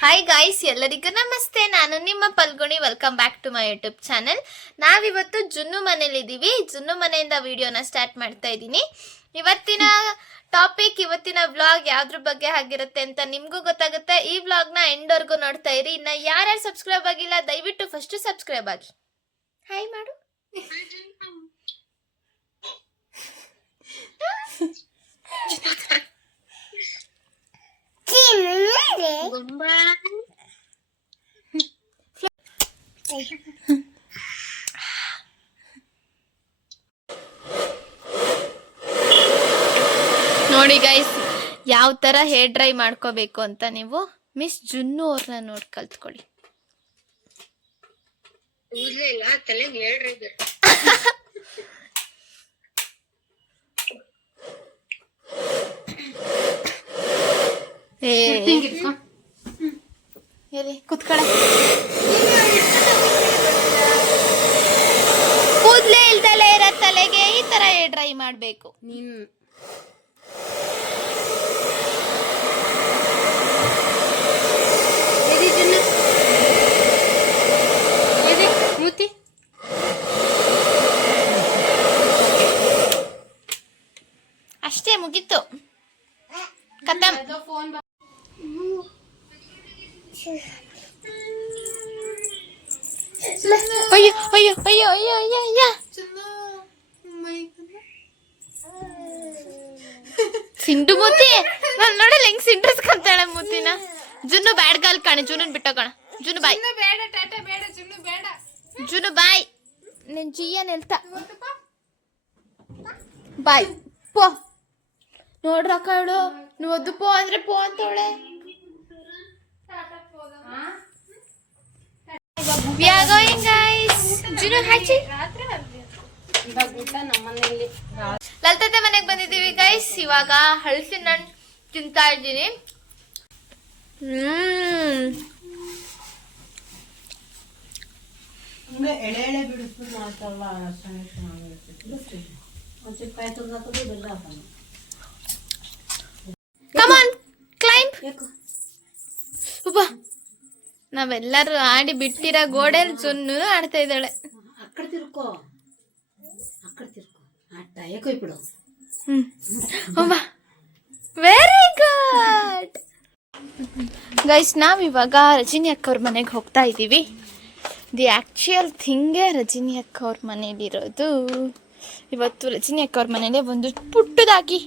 Hi guys, ಎಲ್ಲರಿಗೂ ನಮಸ್ತೆ. ನಾನು ನಿಮ್ಮ Phalguni. Welcome back to my YouTube channel. ನಾವಿವತ್ತು ಜುನ್ನು ಮನೇಲಿದ್ದೀವಿ. ಜುನ್ನು ಮನೆಯಿಂದ ವಿಡಿಯೋನ ಸ್ಟಾರ್ಟ್ ಮಾಡ್ತಾ ಇದ್ದೀನಿ. ಇವತ್ತಿನ ಟಾಪಿಕ್, ಇವತ್ತಿನ ವ್ಲಾಗ್ ಯಾವ್ದ್ರ ಬಗ್ಗೆ ಆಗಿರುತ್ತೆ ಅಂತ ನಿಮಗೂ ಗೊತ್ತಾಗುತ್ತೆ. ಈ ವ್ಲಾಗ್ನ ಎಂಡ್ವರೆಗೂ ನೋಡ್ತಾ ಇರಿ. ಇನ್ನು ಯಾರ್ಯಾರು ಸಬ್ಸ್ಕ್ರೈಬ್ ಆಗಿಲ್ಲ ದಯವಿಟ್ಟು ಫಸ್ಟ್ ಸಬ್ಸ್ಕ್ರೈಬ್ ಆಗಿ. ಹಾಯ್ ಮಾಡು. ನೋಡಿ ಗೈಸ್, ಯಾವ ತರ ಹೇರ್ ಡ್ರೈ ಮಾಡ್ಕೋಬೇಕು ಅಂತ ನೀವು ಮಿಸ್ ಜುನ್ನು ಅವ್ರನ್ನ ನೋಡಿ ಕಲ್ತ್ಕೊಳ್ಳಿ. ಕುತ್ಕೊಳ್ಳ, ಕೂದ್ಲೇ ಇಲ್ದಲೇ ಇರೋ ತಲೆಗೆ ಈ ತರ ಹೇರ್ ಡ್ರೈ ಮಾಡ್ಬೇಕು. ಅಷ್ಟೇ, ಮುಗೀತು, ಖತಮ್. ಅಯ್ಯೋ ಅಯ್ಯೋ ಅಯ್ಯೋ ಅಯ್ಯೋ ಅಯ್ಯೋ ಅಯ್ಯ. ಸಿಂಡು ಮೂತಿ ನೋಡಲ್ಲ ಹೆಂಗ್ ಸಿಂಡ್ರಸ್ಕೊಂತಾಳೆ ಮೂತಿನ. ಜುನ್ನು ಬ್ಯಾಡ್ ಗಾಲ್ ಕಾಣೆ, ಜುನ್ನನ್ ಬಿಟ್ಟೋಗೋಣ. ಜುನ್ನು ಬಾಯ್, ಜುನ್ನು ಬಾಯ್. ನಿನ್ ಜಿಯ ನೆಲ್ತ ಬಾಯ್ ಪೋ. ನೋಡ್ರಕ್ಕ ಹೇಳು, ನೀವು ಒದ್ದು ಪೋ ಅಂದ್ರೆ ಪೋ ಅಂತವಳೆ. We are going guys. ಜುನ್ನು ಹಾಚಿ ಲಲಿತತೆ ಮನೆಗೆ ಬಂದಿದ್ದೀವಿ ಗೈಸ್. ಇವಾಗ ಹಲಸಿನ ಹಣ್ಣು ತಿಂತಾ ಇದ್ದೀನಿ. Come on, climb. ನಾವೆಲ್ಲರೂ ಆಡಿ ಬಿಟ್ಟಿರೋ ಗೋಡೆಲ್ ಜುನ್ನು ಆಡ್ತಾ ಇದ್ದಾಳೆ. Very good guys. ನಾವಿವಾಗ ರಜನಿ ಅಕ್ಕ ಅವ್ರ ಮನೆಗೆ ಹೋಗ್ತಾ ಇದ್ದೀವಿ. ದಿ ಆ್ಯಕ್ಚುಯಲ್ ಥಿಂಗೇ ರಜನಿ ಅಕ್ಕ ಅವ್ರ ಮನೇಲಿರೋದು. ಇವತ್ತು ರಜನಿ ಅಕ್ಕ ಅವ್ರ ಮನೇಲಿ ಒಂದು ಪುಟ್ಟದಾಗಿ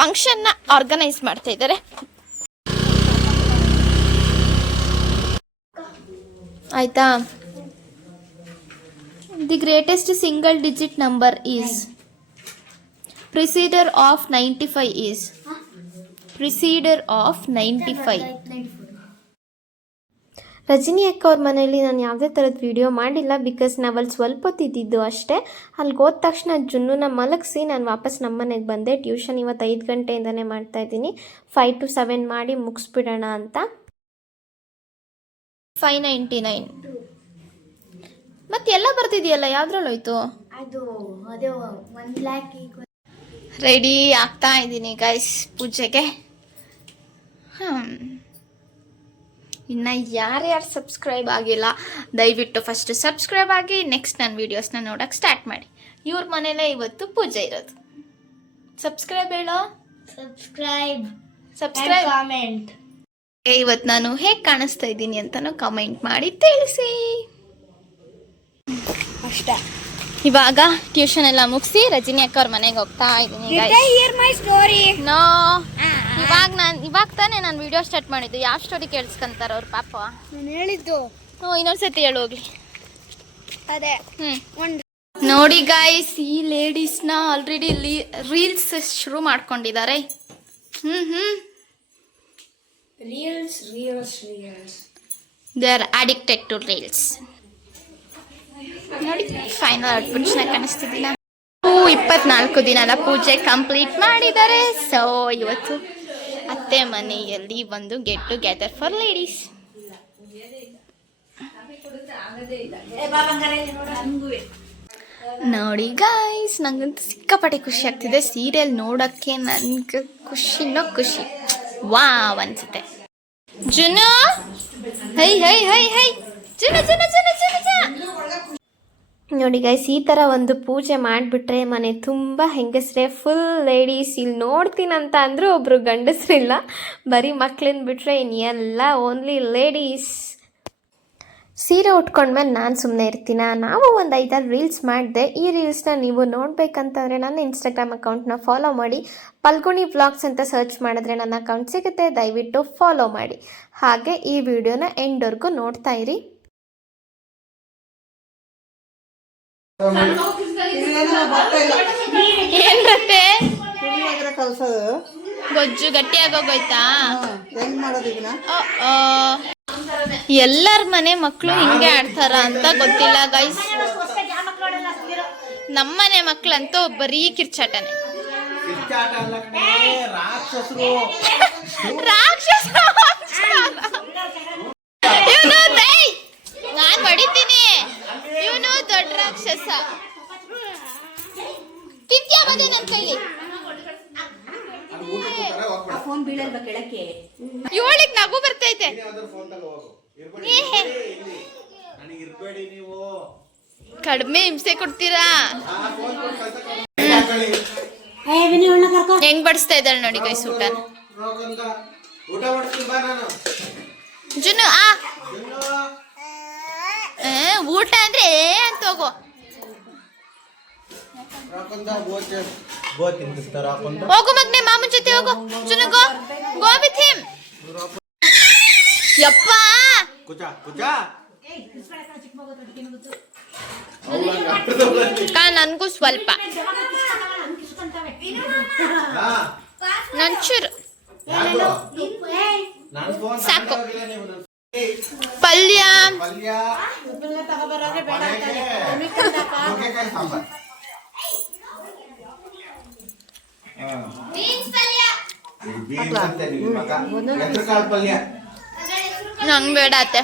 ಫಂಕ್ಷನ್ನ ಆರ್ಗನೈಸ್ ಮಾಡ್ತಾ ಇದ್ದಾರೆ. ಆಯ್ತಾ? The greatest single digit number is preceder of 95 is preceder of 95. Rajani ಅಕ್ಕ ಅವ್ರ ಮನೇಲಿ ನಾನು ಯಾವುದೇ ಥರದ ವಿಡಿಯೋ ಮಾಡಿಲ್ಲ, ಬಿಕಾಸ್ ನಾವಲ್ಲಿ ಸ್ವಲ್ಪ ಹೊತ್ತಿದ್ದು ಅಷ್ಟೇ. ಅಲ್ಲಿಗೆ ಹೋದ ತಕ್ಷಣ ಜುನ್ನೂನ ಮಲಗಿಸಿ ನಾನು ವಾಪಸ್ ನಮ್ಮ ಮನೆಗೆ ಬಂದೆ. ಟ್ಯೂಷನ್ ಇವತ್ತು 5 ಗಂಟೆಯಿಂದನೇ ಮಾಡ್ತಾಯಿದ್ದೀನಿ. 5 to 7 ಮಾಡಿ ಮುಗಿಸ್ಬಿಡೋಣ ಅಂತ. 599 ಮತ್ತೆ ಎಲ್ಲ ಬರ್ತಿದೆಯಲ್ಲ, ಯಾವ್ದ್ರಲ್ಲಿ ಹೋಯ್ತು ಅದು? 1 lakh. ರೆಡಿ ಆಗ್ತಾ ಇದ್ದೀನಿ ಗೈಸ್ ಪೂಜೆಗೆ. ಇನ್ನು ಯಾರ್ಯಾರು ಸಬ್ಸ್ಕ್ರೈಬ್ ಆಗಿಲ್ಲ ದಯವಿಟ್ಟು ಫಸ್ಟ್ ಸಬ್ಸ್ಕ್ರೈಬ್ ಆಗಿ ನೆಕ್ಸ್ಟ್ ನನ್ನ ವೀಡಿಯೋಸ್ನ ನೋಡೋಕ್ಕೆ ಸ್ಟಾರ್ಟ್ ಮಾಡಿ. ಇವ್ರ ಮನೇಲೇ ಇವತ್ತು ಪೂಜೆ ಇರೋದು. ಸಬ್ಸ್ಕ್ರೈಬ್ ಹೇಳೋ, ಸಬ್ಸ್ಕ್ರೈಬ್ ಕಾಮೆಂಟ್. ಇವತ್ತು ನಾನು ಹೇಗೆ ಕಾಣಿಸ್ತಾ ಇದ್ದೀನಿ ಅಂತಲೂ ಕಮೆಂಟ್ ಮಾಡಿ ತಿಳಿಸಿ ಅಷ್ಟೇ. ಇವಾಗ ಟ್ಯೂಷನ್ ಎಲ್ಲ ಮುಗಿಸಿ ರಜನಿ ಅಕ್ಕ ಅವ್ರ ಮನೆಗೆ ಹೋಗ್ತಾ ಇದ್ದೀನಿ. ನೋ, ಇವಾಗ ತಾನೇ ನಾನು ವಿಡಿಯೋ ಸ್ಟಾರ್ಟ್ ಮಾಡಿದ್ದು. ಯಾವ ಸ್ಟೋರಿ ಕೇಳಿಸ್ಕೊಂತಾರ ಅವ್ರ ಪಾಪ? ನಾನು ಹೇಳಿದ್ದು ಇನ್ನೊಂದ್ಸತಿ ಹೇಳು ಹೋಗ್ಲಿ. ಅದೇ ನೋಡಿ ಗಾಯ್ಸ್, ಈ ಲೇಡೀಸ್ನ ಆಲ್ರೆಡಿ ರೀಲ್ಸ್ ಶುರು ಮಾಡ್ಕೊಂಡಿದ್ದಾರೆ. They are addicted to reels. ನೋಡಿ, ಫೈನಲ್ ಔಟ್ಪುಟ್ಸ್ನ ಕಾಣಿಸ್ತಿದ್ದಿಲ್ಲ. 24 ದಿನದ ಪೂಜೆ ಕಂಪ್ಲೀಟ್ ಮಾಡಿದ್ದಾರೆ. ಸೊ ಇವತ್ತು ಅತ್ತೆ ಮನೆಯಲ್ಲಿ ಒಂದು ಗೆಟ್ ಟುಗೆದರ್ ಫಾರ್ ಲೇಡೀಸ್. ನೋಡಿ ಗಾಯ್ಸ್, ನಂಗಂತೂ ಸಿಕ್ಕಾಪಟ್ಟೆ ಖುಷಿ ಆಗ್ತಿದೆ. ಸೀರಿಯಲ್ ನೋಡೋಕ್ಕೆ ನನಗೆ ಖುಷಿನೋ ಖುಷಿ, ವಾವ್ ಅನಿಸುತ್ತೆ. Junnu high high high high Junnu Junnu Junnu Junnu Junnu. ನೋಡಿ ಗೈಸ್, ಈ ಥರ ಒಂದು ಪೂಜೆ ಮಾಡಿಬಿಟ್ರೆ ಮನೆ ತುಂಬ ಹೆಂಗಸ್ರೆ ಫುಲ್ ಲೇಡೀಸ್. ಇಲ್ಲಿ ನೋಡ್ತೀನಂತ ಅಂದರೂ ಒಬ್ಬರು ಗಂಡಸ್ರಿಲ್ಲ, ಬರೀ ಮಕ್ಳನ್ನ ಬಿಟ್ಟರೆ ಇನ್ನೆಲ್ಲ ಓನ್ಲಿ ಲೇಡೀಸ್. ಸೀರೆ ಉಟ್ಕೊಂಡ್ಮೇಲೆ ನಾನು ಸುಮ್ಮನೆ ಇರ್ತೀನ. ನಾವು ಒಂದು 5-6 ರೀಲ್ಸ್ ಮಾಡಿದೆ. ಈ ರೀಲ್ಸ್ನ ನೀವು ನೋಡಬೇಕಂತಂದರೆ ನನ್ನ ಇನ್ಸ್ಟಾಗ್ರಾಮ್ ಅಕೌಂಟ್ನ ಫಾಲೋ ಮಾಡಿ. ಪಲ್ಗುಣಿ ವ್ಲಾಗ್ಸ್ ಅಂತ ಸರ್ಚ್ ಮಾಡಿದ್ರೆ ನನ್ನ ಅಕೌಂಟ್ ಸಿಗುತ್ತೆ, ದಯವಿಟ್ಟು ಫಾಲೋ ಮಾಡಿ. ಹಾಗೆ ಈ ವಿಡಿಯೋನ ಎಂಡ್ವರೆಗೂ ನೋಡ್ತಾ ಇರಿ. ಏನ್ ಬರುತ್ತೆ ಗೊಜ್ಜು ಗಟ್ಟಿಯಾಗೋಗೋಯ್ತಾ? ಎಲ್ಲರ ಮನೆ ಮಕ್ಕಳು ಹಿಂಗೆ ಆಡ್ತಾರ ಅಂತ ಗೊತ್ತಿಲ್ಲ ಗೈಸ್. ನಮ್ಮನೆ ಮಕ್ಳಂತೂ ಬರೀ ಕಿರ್ಚಾಟನೆ. ರಾಕ್ಷಸ ಇವನು ನಾನ್ ಹೊಡಿತೀನಿ, ಇವನು ದೊಡ್ಡ ರಾಕ್ಷಸ. ತಿಂತ್ಯಾ ಮದೆ ನನ್ ಕೈಲಿ. ಇವಳಿಗೆ ನಗು ಬರ್ತೈತೆ. ಕಡಿಮೆ ಹಿಂಸೆ ಕೊಡ್ತೀರಾ? ಹೆಂಗ್ ಬಡಿಸ್ತಾ ಇದ್ದಾಳೆ ನೋಡಿ ಕೈ ಊಟ. ಜುನು ಊಟ ಅಂದ್ರೆ ಅಂತ ಹೋಗೋ. ಹೋಗು ಮಗ್ನೆ, ಮಾಮನ್ ಜೊತೆ ಹೋಗು. ಜುನುಗೋ ಗೋ ವಿತ್ ಹಿಮ್. ಯಪ್ಪ ನನ್ಗೂ ಸ್ವಲ್ಪ ನಂಚೂರು ಸಾಕು. ಪಲ್ಯ ನಂಗ್ ಬೇಡ ಅತ್ತೆ.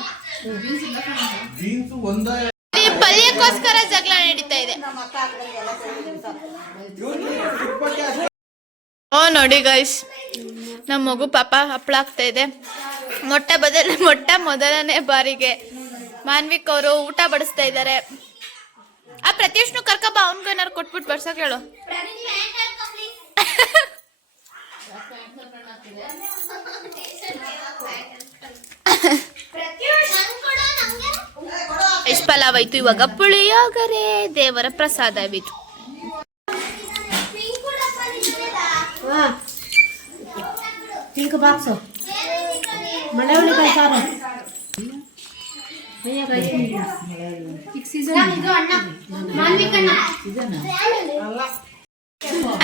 ಪಲ್ಯಕ್ಕೋಸ್ಕರ ಜಗಳ ನಡೀತಾ ಇದೆ. ನೋಡಿ ಗೈಸ್, ನಮ್ಮ ಮಗು ಪಾಪ ಹಪ್ಪಳ ಆಗ್ತಾ ಇದೆ. ಮೊಟ್ಟ ಮೊದಲನೇ ಬಾರಿಗೆ ಮಾನ್ವಿಕ್ ಅವರು ಊಟ ಬಡಿಸ್ತಾ ಇದ್ದಾರೆ. ಆ ಪ್ರತ್ಯೂಷ್ನು ಕರ್ಕಬ್ಬ, ಅವನ್ಗೂ ಏನಾರು ಕೊಟ್ಬಿಟ್ಟು ಬಡ್ಸಕ್ ಹೇಳು. ಎಷ್ಟು ಪಲಾವ್ ಆಯ್ತು, ಇವಾಗ ಪುಳಿಯೋಗರೆ ದೇವರ ಪ್ರಸಾದವಿದು.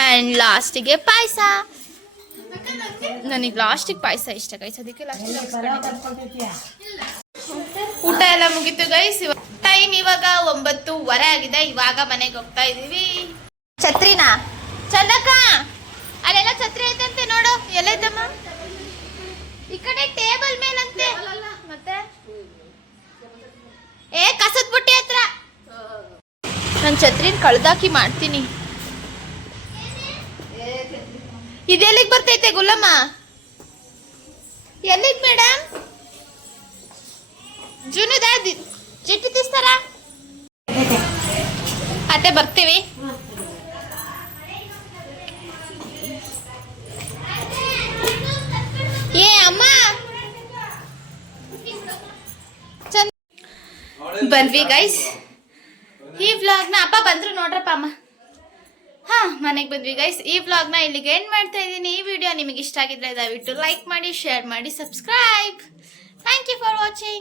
ಅಂಡ್ ಲಾಸ್ಟಿಗೆ ಪಾಯಸ. ನನಗೆ ಲಾಸ್ಟಿಗೆ ಪಾಯಸ ಇಷ್ಟ ಗೈಸ್, ಅದಕ್ಕೆ ಊಟ ಎಲ್ಲ ಮುಗೀತು ಗೈಸ್. ಟೈಮ್ ಇವಾಗ 9:15 ಆಗಿದೆ. ಇವಾಗ ಮನೆಗೆ ಹೋಗ್ತಾ ಇದೀವಿ. ಛತ್ರಿನಾ ಚಂದಕ್ಕ, ಅಲ್ಲೆಲ್ಲ ಛತ್ರಿ ಐತಂತೆ ನೋಡು. ಎಲ್ಲೈತಮ್ಮ? ಈ ಕಡೆ ಟೇಬಲ್ ಮೇಲಂತೆ. ಮತ್ತೆ ಕಸದ ಬುಟ್ಟಿ ಹತ್ರ. ನನ್ನ ಛತ್ರಿನ ಕಳ್ದಾಕಿ ಮಾಡ್ತೀನಿ. ಇದೆಲ್ಲಿಗೆ ಬರ್ತೈತೆ ಗುಲ್ಲಮ್ಮ? ಎಲ್ಲಿಗೆ ಮೇಡಮ್? ಜುನುದ ಜಿಟ್ಟು ತಿಸ್ತಾರ ಅತ್ತೆ, ಬರ್ತೀವಿ. ಏ ಅಮ್ಮ ಬಂದ್ವಿ ಗೈಸ್. ಈ ವ್ಲಾಗ್ನ ಅಪ್ಪ ಬಂದ್ರು ನೋಡ್ರಪ್ಪ ಅಮ್ಮ. ಮನೆಗೆ ಬಂದ್ವಿ ಗೈಸ್. ಈ ವ್ಲಾಗ್ನ ಇಲ್ಲಿಗೆ ಎಂಡ್ ಮಾಡ್ತಾ ಇದ್ದೀನಿ. ಈ ವಿಡಿಯೋ ನಿಮಗೆ ಇಷ್ಟ ಆಗಿದ್ರೆ ದಯವಿಟ್ಟು ಲೈಕ್ ಮಾಡಿ, ಶೇರ್ ಮಾಡಿ, subscribe. Thank you for watching.